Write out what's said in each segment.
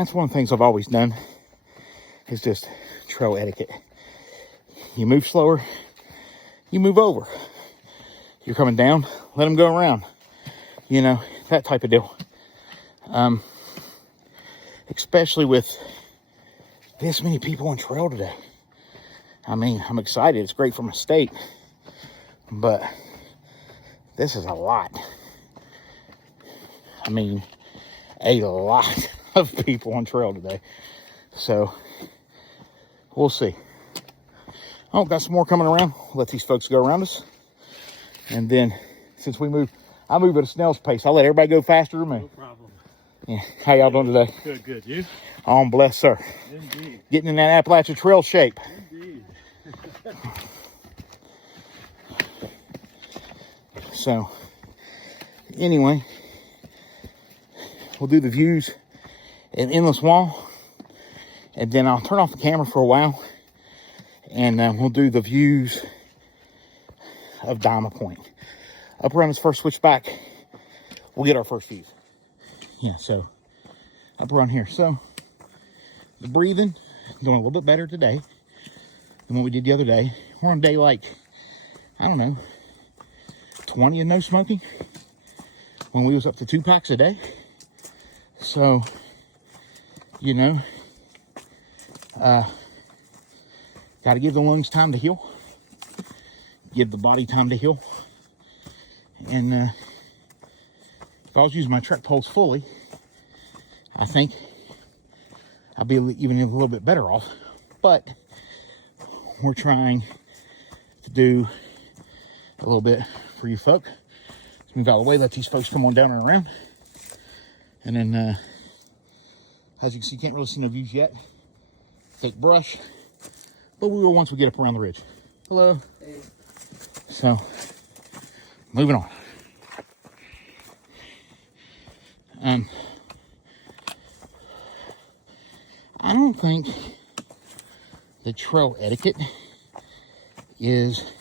That's one of the things I've always done, is just trail etiquette. You move slower, you move over. You're coming down, let them go around. You know, that type of deal. Especially with this many people on trail today. I mean, I'm excited. It's great for my state. But this is a lot. I mean, a lot of people on trail today. So, we'll see. Oh, got some more coming around. Let these folks go around us. And then, since I move at a snail's pace. I'll let everybody go faster than me. No problem. Yeah. How y'all doing today? Good, good. You? Oh, I'm blessed, sir. Indeed. Getting in that Appalachia Trail shape. Indeed. So, anyway, we'll do the views in Endless Wall. And then I'll turn off the camera for a while. And we'll do the views of Diamond Point. Up around this first switchback, we'll get our first views. Yeah, so up around here. So the breathing doing a little bit better today than what we did the other day. We're on day like, I don't know, 20 and no smoking when we was up to 2 packs a day. So, you know, got to give the lungs time to heal, give the body time to heal. And if I was using my trek poles fully, I think I'd be even a little bit better off. But we're trying to do a little bit for you folk. Let's move out of the way, let these folks come on down and around. And then, as you can see, can't really see no views yet. Take brush. But we will once we get up around the ridge. Hello. Hey. So, moving on. I don't think the trail etiquette is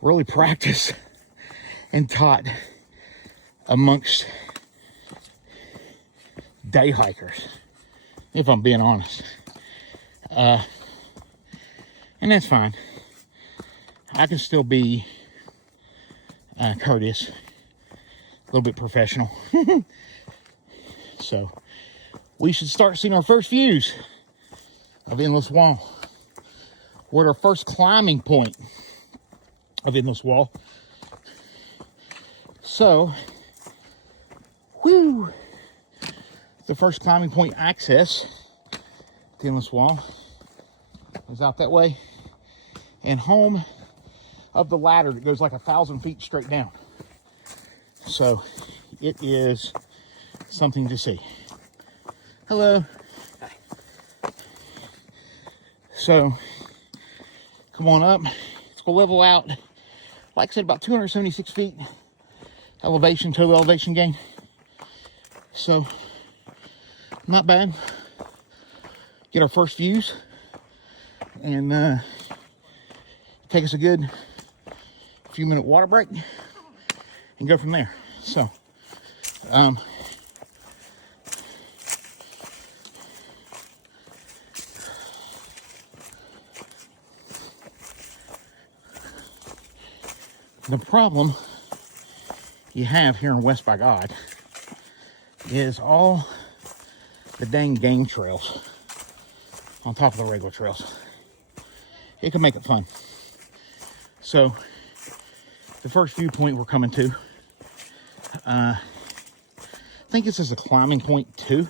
really practiced and taught amongst day hikers, if I'm being honest. And that's fine. I can still be courteous, a little bit professional. So, we should start seeing our first views of Endless Wall. We're at our first climbing point of Endless Wall. So, whew, the first climbing point access to Endless Wall is out that way, and home of the ladder that goes like 1,000 feet straight down. So, it is something to see. Hello. Hi. So, come on up. Let's go level out. Like I said, about 276 feet elevation, total elevation gain. So, not bad. Get our first views and take us a good few minute water break and go from there. So, the problem you have here in West by God is all the dang game trails on top of the regular trails. It can make it fun. So, the first viewpoint we're coming to, I think this is a climbing point too,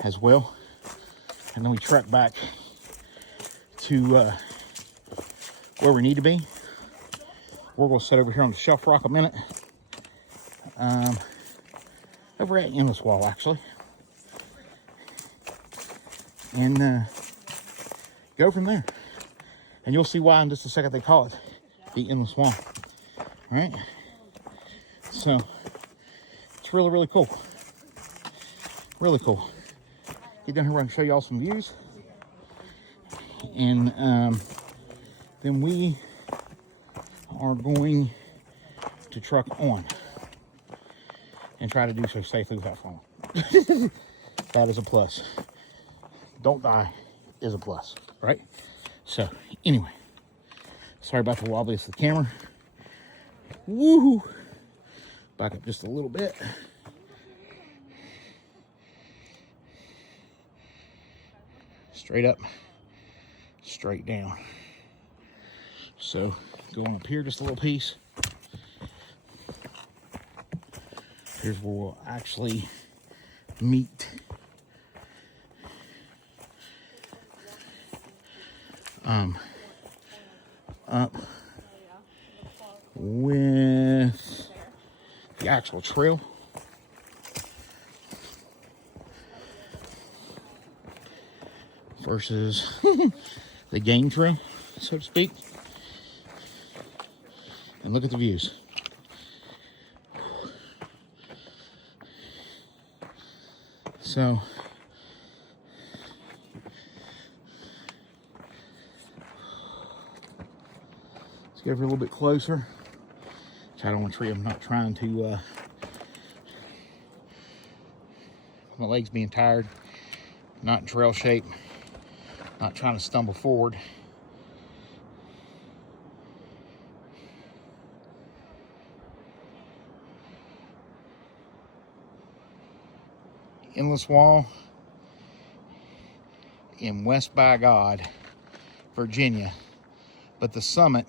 as well. And then we trek back to where we need to be. We're going to sit over here on the shelf rock a minute. Over at Endless Wall, actually. And go from there. And you'll see why in just a second they call it the Endless Wall. Alright? So, it's really, really cool. Really cool. Get down here, we're going to show you all some views. And then we are going to truck on and try to do so safely without falling. that is a plus. Don't die is a plus, right? So, anyway, sorry about the wobbliness of the camera. Woohoo! Back up just a little bit. Straight up, straight down. So, going up here just a little piece. Here's where we'll actually meet up with the actual trail. Versus the game trail, so to speak. And look at the views. So, let's get over a little bit closer. I don't want to tree. I'm not trying to, my legs being tired, not in trail shape, not trying to stumble forward. Endless Wall in West by God, Virginia. But the summit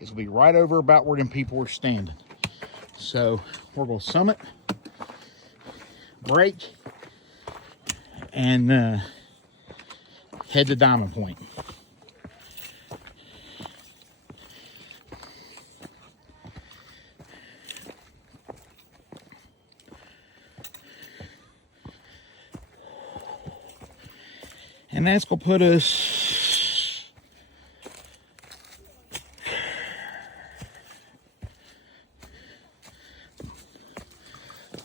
is going to be right over about where them people were standing. So we're going to summit, break, and head to Diamond Point. And that's going to put us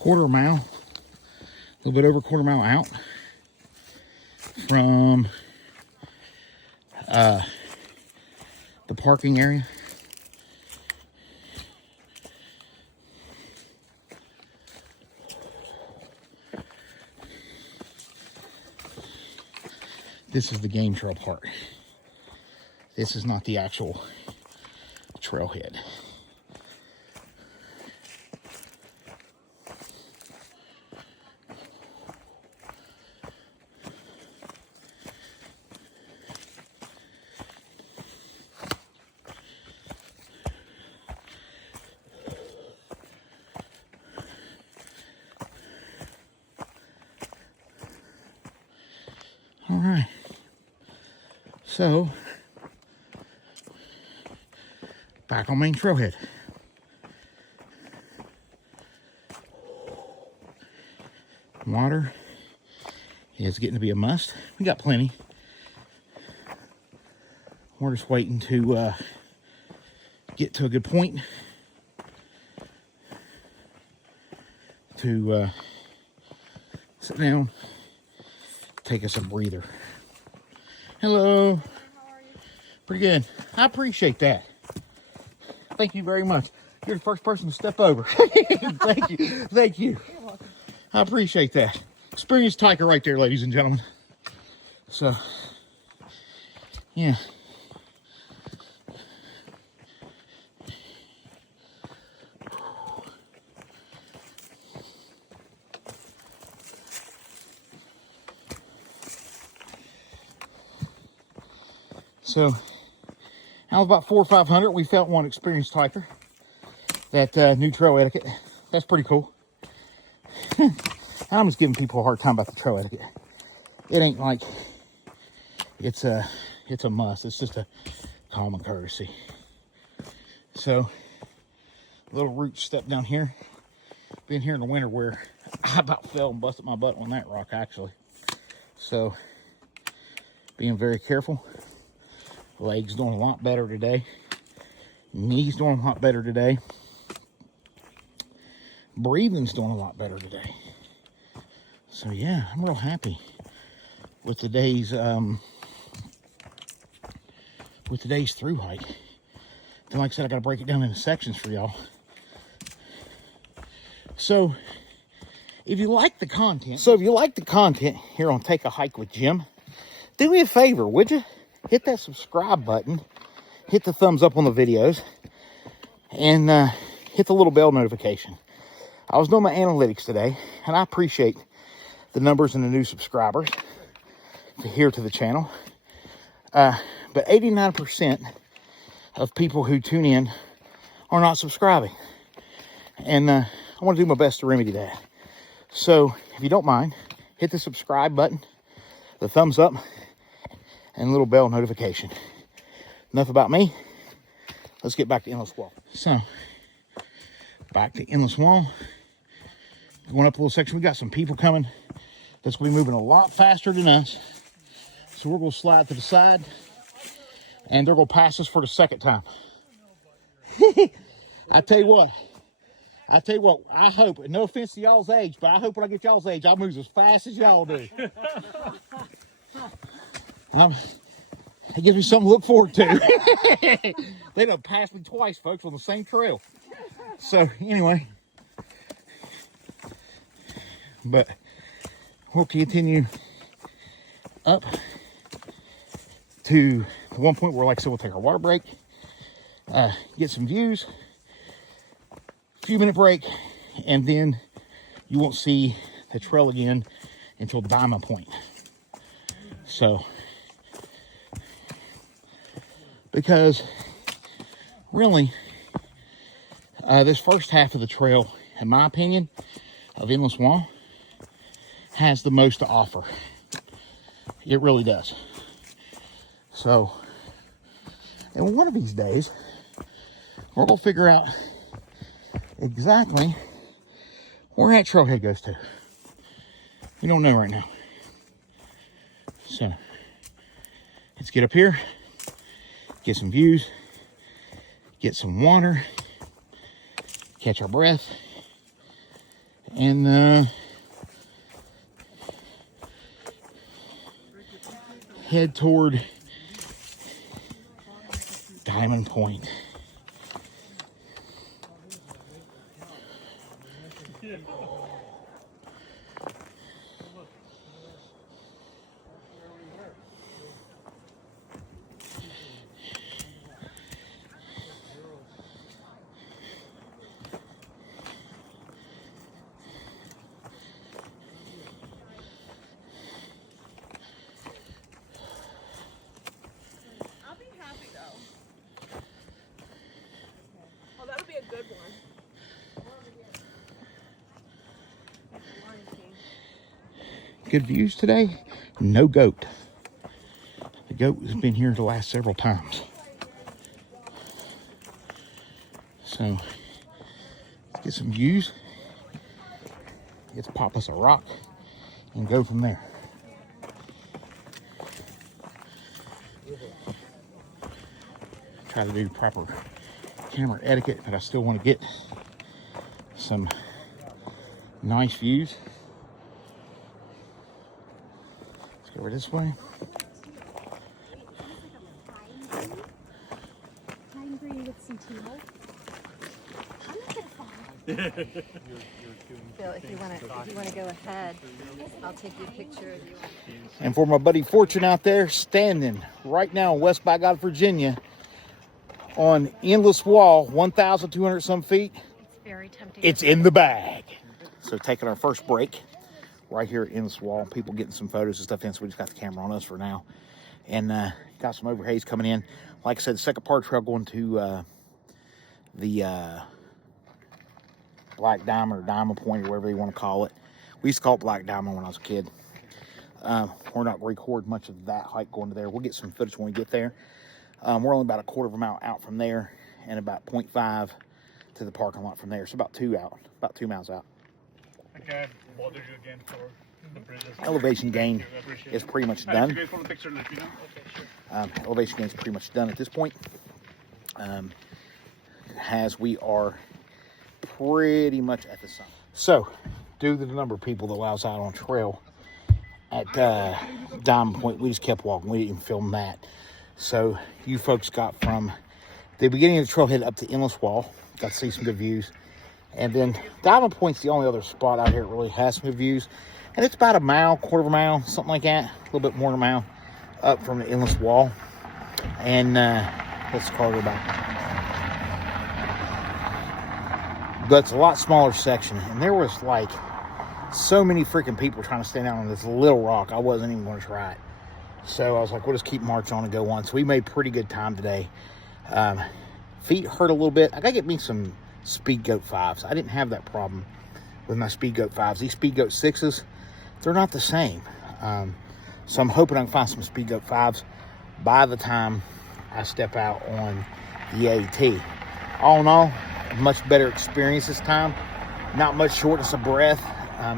quarter mile, a little bit over a quarter mile out from the parking area. This is the game trail part. This is not the actual trailhead. All right. So, back on main trailhead. Water is getting to be a must. We got plenty. We're just waiting to get to a good point to sit down, take us a breather. Hello. How are you? Pretty good. I appreciate that. Thank you very much. You're the first person to step over. Thank you. Thank you. You're welcome. I appreciate that. Experienced hiker right there, ladies and gentlemen. So, yeah. So, out of about 400 or 500, we felt one experienced hiker. That new trail etiquette. That's pretty cool. I'm just giving people a hard time about the trail etiquette. It ain't like it's a must. It's just a common courtesy. So, a little root step down here. Been here in the winter where I about fell and busted my butt on that rock, actually. So, being very careful. Legs doing a lot better today. Knees doing a lot better today. Breathing's doing a lot better today. So yeah, I'm real happy with today's through hike. And like I said, I gotta break it down into sections for y'all. So if you like the content, here on Take a Hike with Jim, do me a favor, would you? Hit that subscribe button, hit the thumbs up on the videos, and hit the little bell notification. I was doing my analytics today, and I appreciate the numbers and the new subscribers here to the channel. But 89% of people who tune in are not subscribing. And I want to do my best to remedy that. So, if you don't mind, hit the subscribe button, the thumbs up, and little bell notification. Enough about me. Let's get back to Endless Wall. So, back to Endless Wall. Going up a little section. We got some people coming that's going to be moving a lot faster than us. So we're going to slide to the side. And they're going to pass us for the second time. I tell you what, I hope, no offense to y'all's age, but I hope when I get y'all's age, I'll move as fast as y'all do. It gives me something to look forward to. They done passed me twice, folks, on the same trail. So, anyway. But we'll continue up to one point where, like I said, we'll take our water break, get some views, few-minute break, and then you won't see the trail again until Diamond Point. So, because really, this first half of the trail, in my opinion, of Endless Wall, has the most to offer. It really does. So, and one of these days, we're going to figure out exactly where that trailhead goes to. We don't know right now. So, let's get up here, get some views, get some water, catch our breath, and head toward Diamond Point. Good one. Good views today. No goat. The goat has been here the last several times. So, let's get some views. Let's pop us a rock and go from there. Try to do proper camera etiquette, but I still want to get some nice views. Let's go over this way. Pine green with some teal. I'm not gonna fall. Phil, if you want to go ahead, I'll take your picture of you. And for my buddy Fortune out there, standing right now in West by God, Virginia, on Endless Wall, 1,200 some feet. It's very tempting. It's in the bag. So taking our first break right here at Endless Wall. People getting some photos and stuff in, so we just got the camera on us for now. And got some overhays coming in. Like I said, the second part trail going to the Black Diamond or Diamond Point or whatever you want to call it. We used to call it Black Diamond when I was a kid. We're not recording much of that hike going to there. We'll get some footage when we get there. We're only about a quarter of a mile out from there and about 0.5 to the parking lot from there. So about 2 miles out. Okay, bother you again for the bridges. Elevation gain is pretty much done. If you guys want a picture, let me know. Okay, sure. Elevation gain is pretty much done at this point. As we are pretty much at the summit. So, due to the number of people that allows out on trail at Diamond Point, we just kept walking. We didn't film that. So, you folks got from the beginning of the trailhead up to Endless Wall. Got to see some good views. And then Diamond Point's the only other spot out here that really has some good views. And it's about a mile, quarter of a mile, something like that. A little bit more than a mile up from the endless wall. And let's call it back. But it's a lot smaller section. And there was like so many freaking people trying to stand out on this little rock. I wasn't even going to try it. So I was like, we'll just keep marching on and go on. So we made pretty good time today. Feet hurt a little bit. I got to get me some Speed Goat 5s. I didn't have that problem with my Speed Goat 5s. These Speed Goat 6s, they're not the same. So I'm hoping I can find some Speed Goat 5s by the time I step out on the AT. All in all, a much better experience this time. Not much shortness of breath.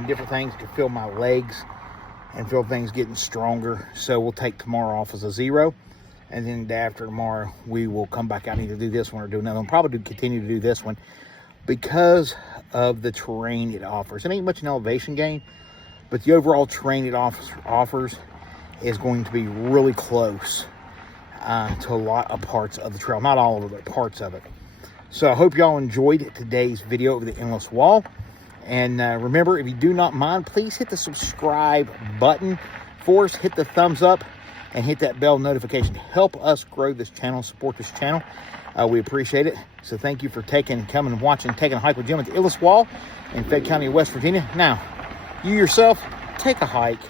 Different things can feel my legs and feel things getting stronger. So we'll take tomorrow off as a 0. And then after tomorrow, we will come back out and either do this one or do another one. Probably continue to do this one because of the terrain it offers. It ain't much an elevation gain, but the overall terrain it offers is going to be really close to a lot of parts of the trail. Not all of it, but parts of it. So I hope y'all enjoyed today's video of the Endless Wall. And remember, if you do not mind, please hit the subscribe button for us. Hit the thumbs up and hit that bell notification to help us grow this channel, support this channel. We appreciate it. So thank you for coming and watching, taking a hike with Jim at the Endless Wall in Fayette County, West Virginia. Now, you yourself, take a hike.